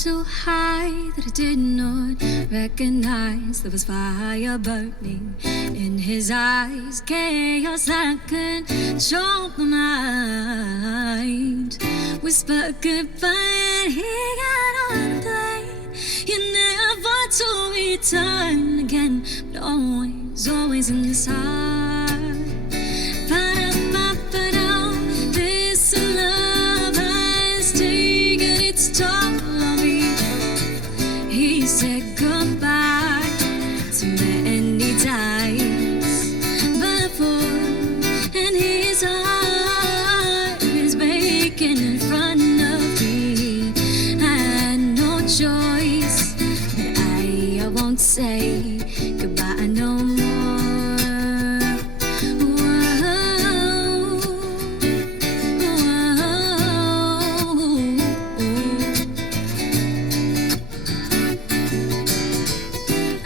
so high that I did not recognize there was fire burning in his eyes. Chaos that could control the mind. Whisper goodbye and he got on a plane. You never to return again, but always in his heart. This love has taken its toll on me. He said goodbye so many times before, and his heart is breaking in front of me. I had no choice, but I won't say goodbye no more.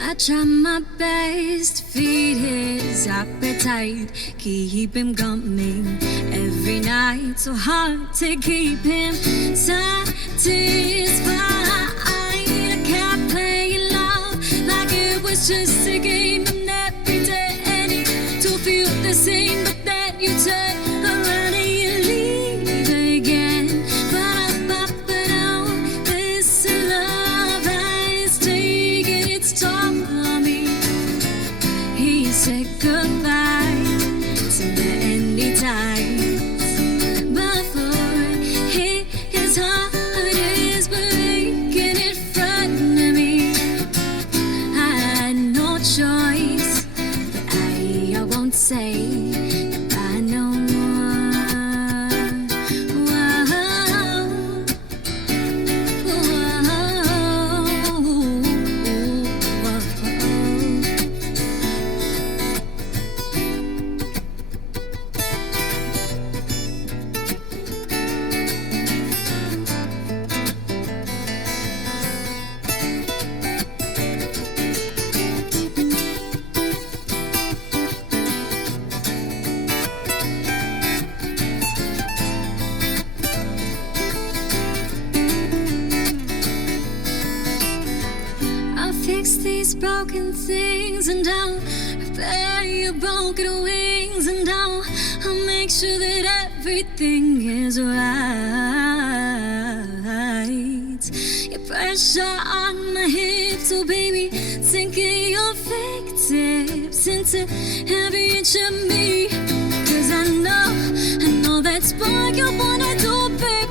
I try my best to feed his appetite, keep him coming every night. So hard to keep him satisfied. I kept playing love like it was just a game, and every day any to feel the same. But then you turn around and you leave again. But now this love has taken its toll. He said goodbye so many times before. His heart is breaking in front of me. I had no choice, but I won't say goodbye no more. Fix these broken things, and I'll repair your broken wings, and I'll make sure that everything is right. Your pressure on my hips, oh baby, sinking your fingertips into every inch of me. 'Cause I know that spark you wanna do, baby.